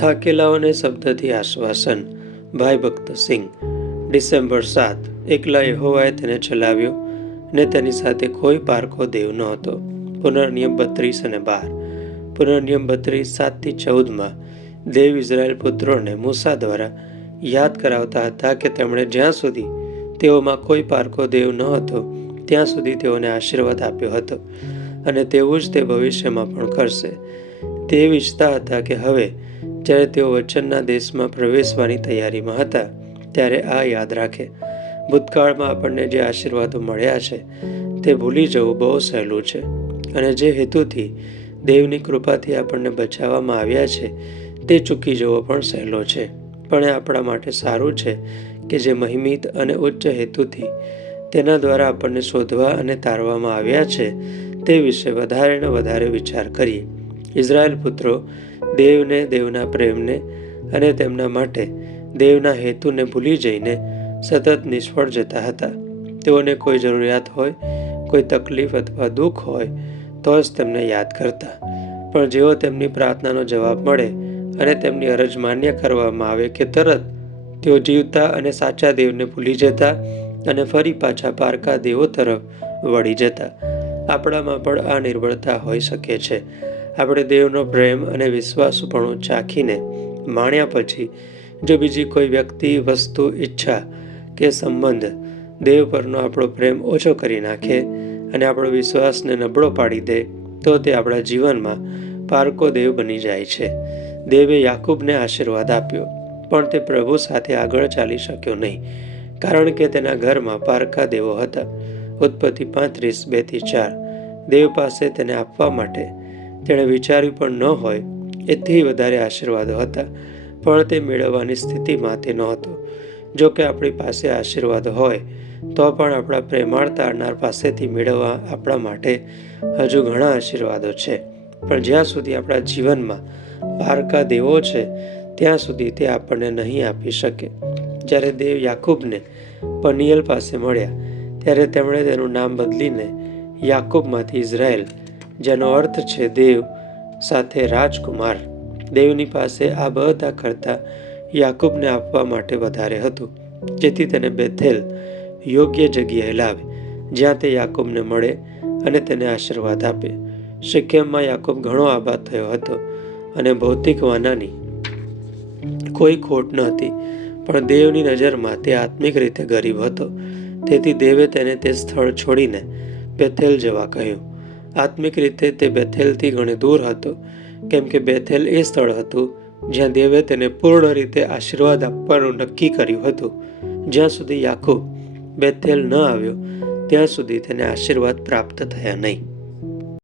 થાકેલાઓને શબ્દથી આશ્વાસન. ભાઈ ભક્ત સિંહ, ડિસેમ્બર સાત, એકલા યહોવાએ તેને ચલાવ્યો ને તેની સાથે કોઈ પારખો દેવ ન હતો પુનર્નિયમ બત્રીસ અને બાર. પુનર્નિયમ બત્રીસ સાતથી ચૌદમાં દેવ ઇઝરાયલ પુત્રોને મૂસા દ્વારા યાદ કરાવતા હતા કે તેમણે જ્યાં સુધી તેઓમાં કોઈ પારખો દેવ ન હતો ત્યાં સુધી તેઓને આશીર્વાદ આપ્યો હતો અને તેવું જ તે ભવિષ્યમાં પણ કરશે. તે ઈચ્છતા હતા કે હવે જ્યારે તેઓ વચનના દેશમાં પ્રવેશવાની તૈયારીમાં હતા, ત્યારે આ યાદ રાખે. ભૂતકાળમાં આપણને જે આશીર્વાદો મળ્યા છે, તે ભૂલી જવું બહુ સહેલું છે અને જે હેતુથી દેવની કૃપાથી આપણને બચાવવામાં આવ્યા છે, તે ચૂકી જવો પણ સહેલો છે. પણ એ આપણા માટે સારું છે કે જે મહિમિત અને ઉચ્ચ હેતુથી તેના દ્વારા આપણને શોધવા અને તારવામાં આવ્યા છે, તે વિશે વધારે ને વધારે વિચાર કરીએ. ઇઝરાયેલ પુત્રો દેવને, દેવના પ્રેમને અને તેમના માટે દેવના હેતુને ભૂલી જઈને સતત નિષ્ફળ જતા હતા. તેઓને કોઈ જરૂરિયાત હોય, કોઈ તકલીફ અથવા દુઃખ હોય, તો જ તેમને યાદ કરતા. પણ જેઓ તેમની પ્રાર્થનાનો જવાબ મળે અને તેમની અરજ માન્ય કરવામાં આવે કે તરત તેઓ જીવતા અને સાચા દેવને ભૂલી જતા અને ફરી પાછા પારકા દેવો તરફ વળી જતા. આપણામાં પણ આ નિર્બળતા હોઈ શકે છે. આપણે દેવનો પ્રેમ અને વિશ્વાસપણું ચાખીને માણ્યા પછી જો બીજી કોઈ વ્યક્તિ, વસ્તુ, ઈચ્છા કે સંબંધ દેવ પરનો આપણો પ્રેમ ઓછો કરી નાખે અને આપણો વિશ્વાસને નબળો પાડી દે, તો તે આપણા જીવનમાં પારકો દેવ બની જાય છે. દેવે યાકૂબને આશીર્વાદ આપ્યો, પણ તે પ્રભુ સાથે આગળ ચાલી શક્યો નહીં, કારણ કે તેના ઘરમાં પારકા દેવો હતા. ઉત્પત્તિ પાંત્રીસ બેથી ચાર. દેવ પાસે તેને આપવા માટે તેણે વિચાર્યું પણ ન હોય, એથી વધારે આશીર્વાદો હતા, પણ તે મેળવવાની સ્થિતિમાં તે નહોતો. જો કે આપણી પાસે આશીર્વાદ હોય, તો પણ આપણા પ્રેમાળ તારનાર પાસેથી મેળવવા આપણા માટે હજુ ઘણા આશીર્વાદો છે. પણ જ્યાં સુધી આપણા જીવનમાં પારકા દેવો છે, ત્યાં સુધી તે આપણને નહીં આપી શકે. જ્યારે દેવ યાકૂબને પનિયલ પાસે મળ્યા, ત્યારે તેમણે તેનું નામ બદલીને યાકૂબમાંથી ઇઝરાયલ જેનો અર્થ છે દેવ સાથે રાજકુમાર. દેવની પાસે આ બધા કરતાં યાકૂબને આપવા માટે વધારે હતું. જેથી તેને બેથેલ યોગ્ય જગ્યાએ લાવે, જ્યાં તે યાકૂબને મળે અને તેને આશીર્વાદ આપે. સિક્કિમમાં યાકૂબ ઘણો આબાદ થયો હતો અને ભૌતિક વાનાની કોઈ ખોટ ન હતી, પણ દેવની નજરમાં તે આત્મિક રીતે ગરીબ હતો. તેથી દેવે તેને તે સ્થળ છોડીને બેથેલ જવા કહ્યું આત્મિક રીતે તે બેથેલથી ઘણી દૂર હતો, કેમ કે બેથેલ એ સ્થળ હતું જ્યાં દેવે તેને પૂર્ણ રીતે આશીર્વાદ આપવાનું નક્કી કર્યું હતું. જ્યાં સુધી યાકૂબ બેથેલ ન આવ્યો, ત્યાં સુધી તેને આશીર્વાદ પ્રાપ્ત થયા નહીં.